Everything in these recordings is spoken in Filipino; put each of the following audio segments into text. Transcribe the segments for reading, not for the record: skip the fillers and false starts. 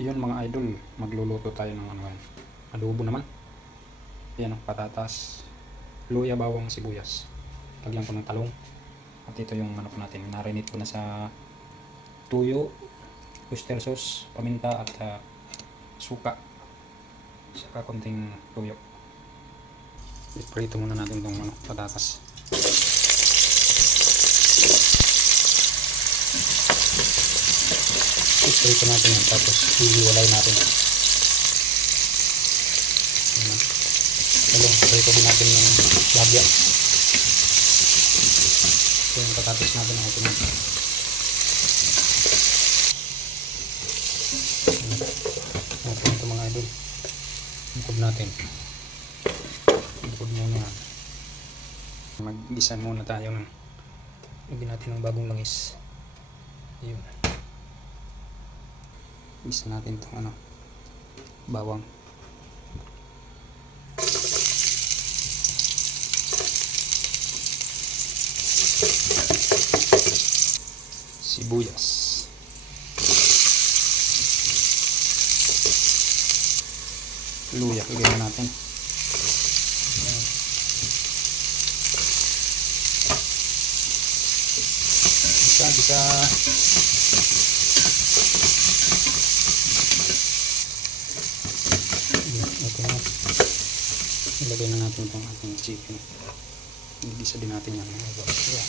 Yun mga idol, magluluto tayo ng ano yan, adobo naman. Yan, patatas, luya, bawang, sibuyas. Lagyan ko ng talong. At ito yung ano ko natin, narinate ko na sa tuyo, oyster sauce, paminta at suka. Saka konting tuyo. Iprito muna natin itong ano, patatas. Iprito natin yan, tapos ihiwalay natin. Iprito din natin yung labya. Ito yung patatas natin ang ito natin. Ito mga idol. Bukod natin. Bukod muna. Mag-gisa muna tayo ng lagyan natin ng bagong langis. Ayun. Gisa natin itong ano, bawang. Sibuyas. Luya, lagyan na natin. Gisa. Ito na. Ilagay na natin itong ating chicken. Gisa din natin yan. Ayan.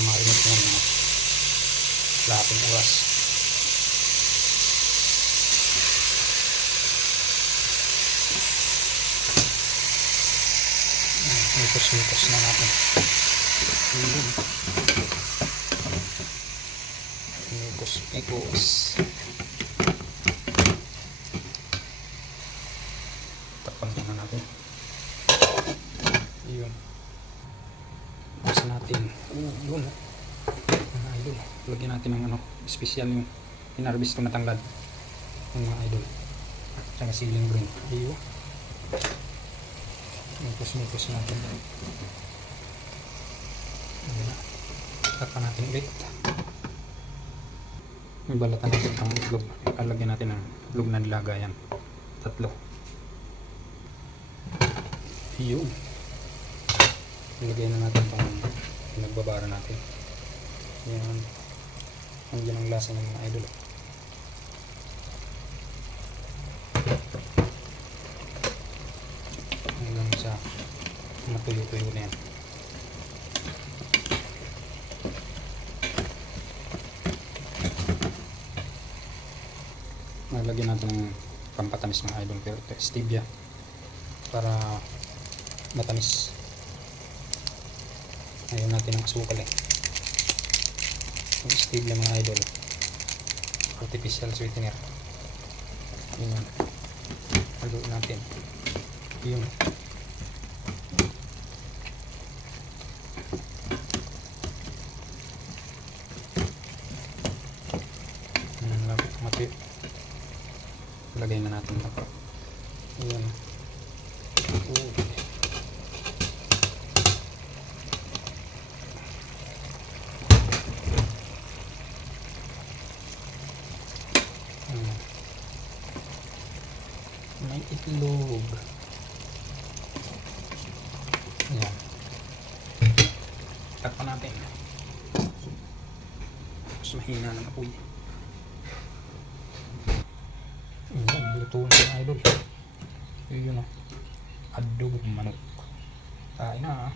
Marinate na mga lahating oras. Mikos na natin. Mikos. Takpan na natin. Yun. Buksan natin. Yun. Mga idol. Lagyan natin ng ano, special yung hinarvest ko na tanglad. Yung mga idol. At saka siling green. Ayun. Mikos natin. Ayan. Takpan natin ulit. May balatan natin ang itlog. Kalagyan natin ng itlog na nilaga yan. 3. Ayun. Ilagay na natin itong pinagbabara natin. Ayan. Nandiyan ang lasa ng mga idol. Hanggang sa matuyo-tuyo na yan. Nalagyan natin ng pampatamis mga idol, pero stevia para matamis. Ayaw natin ng asukal eh. Yung stevia mga idol, artificial sweetener. Ayan. Haluin natin. Yun. Mati. Lagay na natin ito. Ayan. May itlog. Ayan. Takpan natin. Mas mahina ng apoy. Ayan, luto na yung idol. Yun o. Adobo manok. Kain na ha.